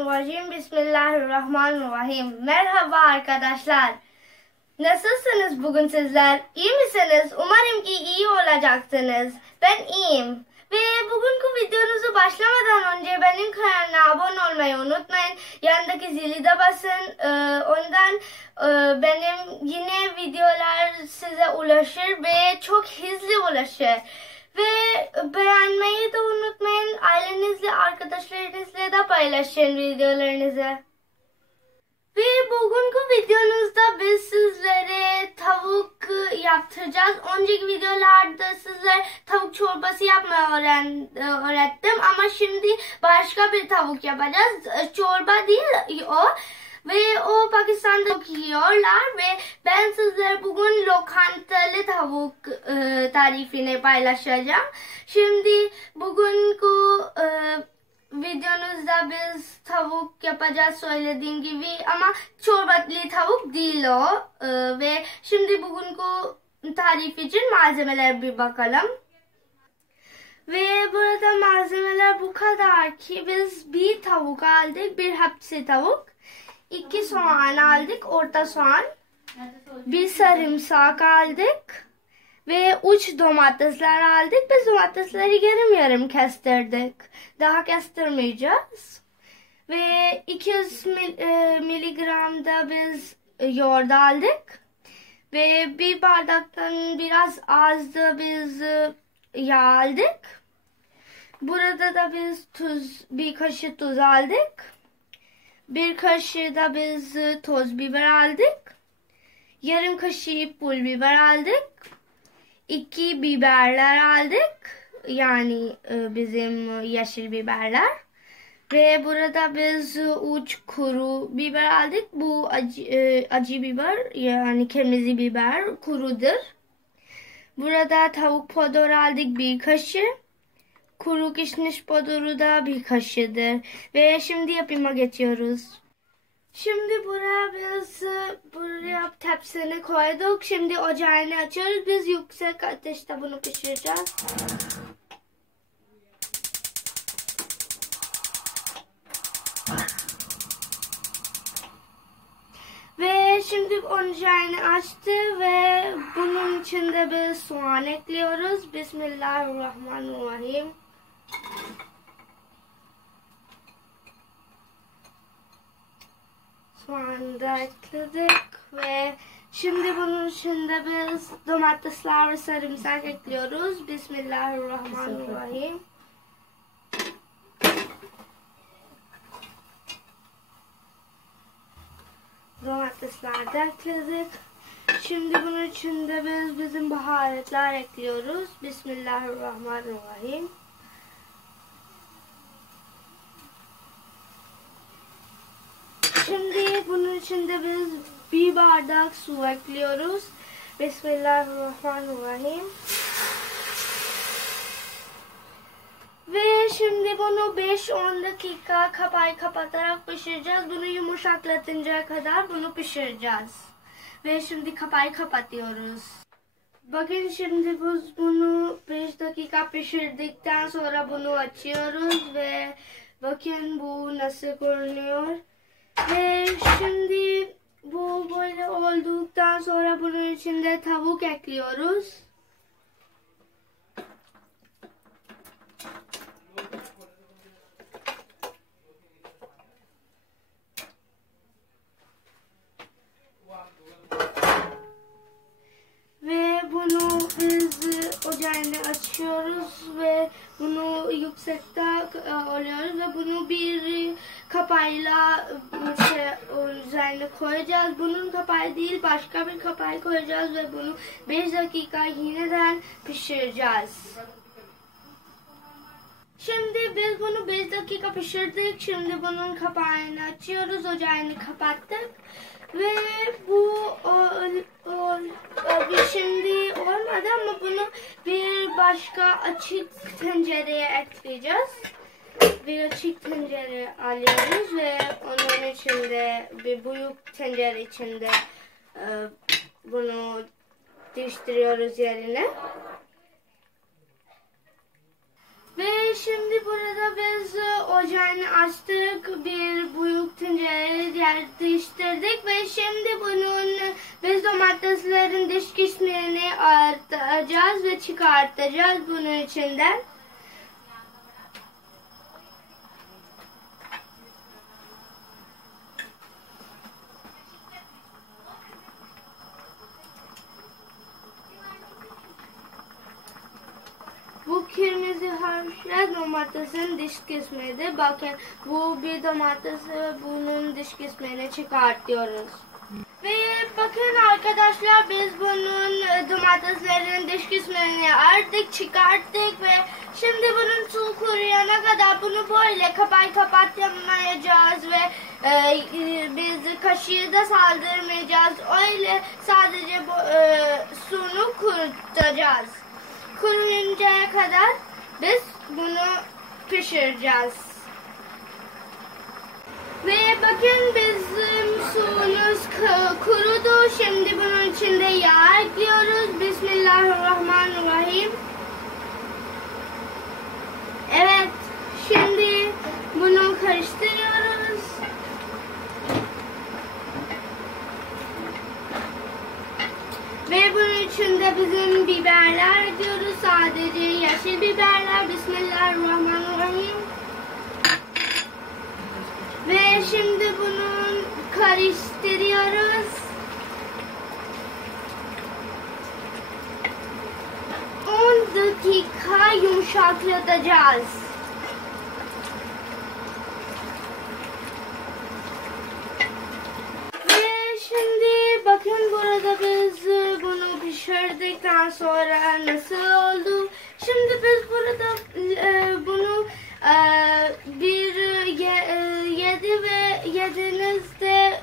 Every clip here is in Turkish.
Mineşşeytanirracim. Bismillahirrahmanirrahim. Merhaba arkadaşlar. Nasılsınız bugün sizler? İyi misiniz? Umarım ki iyi olacaksınız. Ben iyiyim. Ve bugünkü videonuzu başlamadan önce benim kanalıma abone olmayı unutmayın. Yanındaki zili de basın. Ondan benim yine videolar size ulaşır ve çok hızlı ulaşır. Ve beğenmeyi de unutmayın. Ailenizle, arkadaşlarınızla da paylaşın videolarınızı. Ve bugünkü videomuzda biz sizlere tavuk yaptıracağız. Önceki videolarda sizlere tavuk çorbası yapmayı öğrettim. Ama şimdi başka bir tavuk yapacağız. Çorba değil o. Ve o Pakistan'da çok yiyorlar ve ben sizlere bugün lokantalı tavuk tarifini paylaşacağım. Şimdi bugünkü videomuzda biz tavuk yapacağız söylediğim gibi ama çorbalı tavuk değil o. Ve şimdi bugünkü tarif için malzemelere bir bakalım. Ve burada malzemeler bu kadar ki biz bir tavuk aldık, bir hapsi tavuk. 2 soğan aldık, orta soğan. Bir sarımsak aldık. Ve 3 domatesler aldık. Biz domatesleri yarım yarım kestirdik. Daha kestirmeyeceğiz. Ve 200 miligram da biz yoğurt aldık. Ve bir bardaktan biraz az da biz yağ aldık. Burada da biz bir kaşık tuz aldık. Bir kaşık da biz toz biber aldık. Yarım kaşık pul biber aldık. 2 biberler aldık. Yani bizim yeşil biberler. Ve burada biz 3 kuru biber aldık. Bu acı biber yani kırmızı biber kurudur. Burada tavuk pudru aldık bir kaşık. Kuru kişniş pudru da bir kaşıktır. Ve şimdi yapıma geçiyoruz. Şimdi buraya tepsini koyduk. Şimdi ocağını açıyoruz. Biz yüksek ateşte bunu pişireceğiz. Ve şimdi ocağını açtı ve bunun içinde biz soğan ekliyoruz. Bismillahirrahmanirrahim. Soğanı da ekledik ve şimdi bunun içinde biz domatesler ve sarımsak ekliyoruz. Bismillahirrahmanirrahim. Domatesler de ekledik. Şimdi bunun içinde biz bizim baharatlar ekliyoruz. Bismillahirrahmanirrahim. Şimdi bunun içinde biz bir bardak su ekliyoruz. Bismillahirrahmanirrahim. Ve şimdi bunu 5-10 dakika kapağı kapatarak pişireceğiz. Bunu yumuşaklatıncaya kadar bunu pişireceğiz. Ve şimdi kapağı kapatıyoruz. Bakın şimdi biz bunu 5 dakika pişirdikten sonra bunu açıyoruz ve bakın bu nasıl görünüyor. Ve şimdi bu böyle olduktan sonra bunun içinde tavuk ekliyoruz. Ve bunu biz ocağını açıyoruz ve bunu yüksekte alıyoruz ve bunu bir kapağıyla üzerine koyacağız. Bunun kapağı değil başka bir kapağı koyacağız ve bunu 5 dakika yeniden pişireceğiz. Şimdi biz bunu 5 dakika pişirdik. Şimdi bunun kapağını açıyoruz. Ocağını kapattık. Ve bu şimdi olmadı ama bunu bir başka açık tencereye ekleyeceğiz. Bir açık tencere alıyoruz ve onun içinde bir büyük tencere içinde bunu değiştiriyoruz yerine. Ve şimdi burada biz ocağını açtık, bir büyük tencereyi yerleştirdik ve şimdi biz domateslerin dış kısmını artacağız ve çıkartacağız bunun içinden. Bu kırmızı harfler domatesin dış kısmıydı. Bakın bu bir domatesi bunun dış kısmını çıkartıyoruz. Ve bakın arkadaşlar biz bunun domateslerin dış kısmını artık çıkarttık ve şimdi bunun su kuruyana kadar bunu böyle kapatmayacağız ve biz kaşığı da saldırmayacağız. Öyle sadece suyunu kurutacağız. Kuruyuncaya kadar biz bunu pişireceğiz. Ve bakın bizim suyumuz kurudu. Şimdi bunun içinde yağ ekliyoruz. Bismillahirrahmanirrahim. Evet, şimdi bunu karıştırıyoruz. Ve bunun içinde bizim biberler ekliyoruz. Sadece yeşil biberler. Bismillahirrahmanirrahim. Ve şimdi bunu karıştırıyoruz. 10 dakika yumuşatacağız. Ve şimdi bakın burada biz bunu pişirdikten sonra nasıl oldu? Şimdi biz burada bunu yediğinizde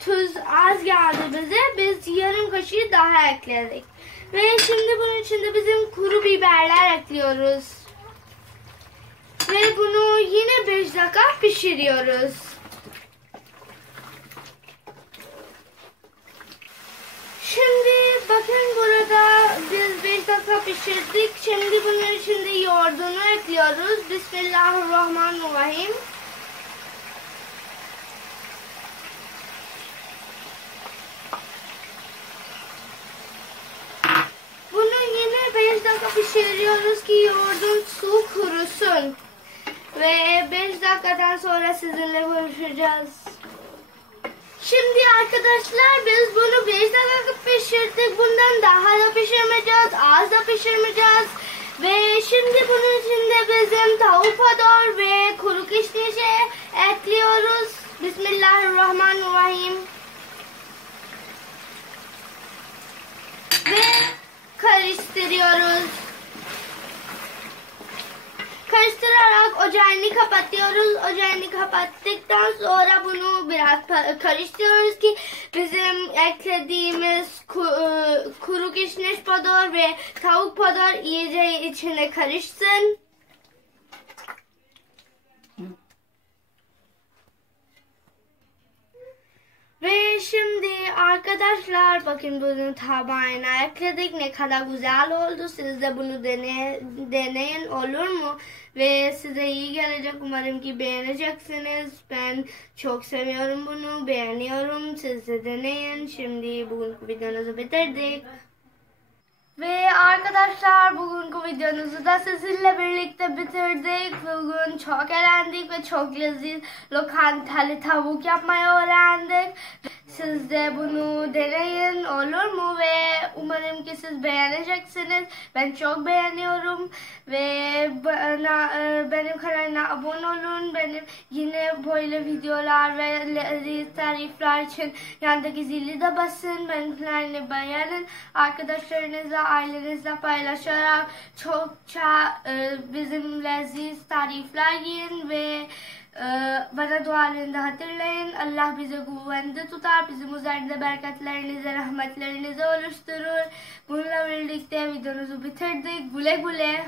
tuz az geldi bize. Biz yarım kaşığı daha ekledik. Ve şimdi bunun içinde bizim kuru biberler ekliyoruz. Ve bunu yine 5 dakika pişiriyoruz. Şimdi bakın burada biz 5 dakika pişirdik. Şimdi bunun içinde yoğurdunu ekliyoruz. Bismillahirrahmanirrahim. Bunu yine 5 dakika pişiriyoruz ki yoğurdun su kurusun. Ve 5 dakikadan sonra sizinle görüşeceğiz. Şimdi arkadaşlar biz bunu 5 dakika pişirdik. Bundan daha da pişirmeyeceğiz. Az da pişirmeyeceğiz. Ve şimdi bunun içinde bizim tavuk podor ve kuru kişnişi ekliyoruz. Bismillahirrahmanirrahim. Ve karıştırıyoruz. Karıştırarak ocağını kapatıyoruz. Ocağını kapattıktan sonra bunu biraz karıştırıyoruz ki bizim eklediğimiz kuru kişniş podor ve tavuk podor iyice içine karışsın. Ve şimdi arkadaşlar bakın bunu tabağına ekledik. Ne kadar güzel oldu. Siz de bunu deneyin olur mu? Ve size iyi gelecek. Umarım ki beğeneceksiniz. Ben çok seviyorum bunu. Beğeniyorum. Siz de deneyin. Şimdi bugünkü videomuzu bitirdik. Ve arkadaşlar bugünkü videomuzu da sizinle birlikte bitirdik. Bugün çok eğlendik ve çok lezzetli lokantalı tavuk yapmayı öğrendik. Siz de bunu deneyin olur mu? Ve umarım ki siz beğeneceksiniz. Ben çok beğeniyorum. Ve benim kanalıma abone olun. Benim yine böyle videolar ve leziz tarifler için yandaki zili de basın. Benim kanalımı beğenin. Arkadaşlarınızla, ailenizle paylaşarak çokça bizim leziz tarifler yiyin ve bana dualarında hatırlayın. Allah bize güvende tutar. Bizim üzerinde bereketlerinizi, rahmetlerinizi oluşturur. Bununla birlikte videomuzu bitirdik. Güle güle.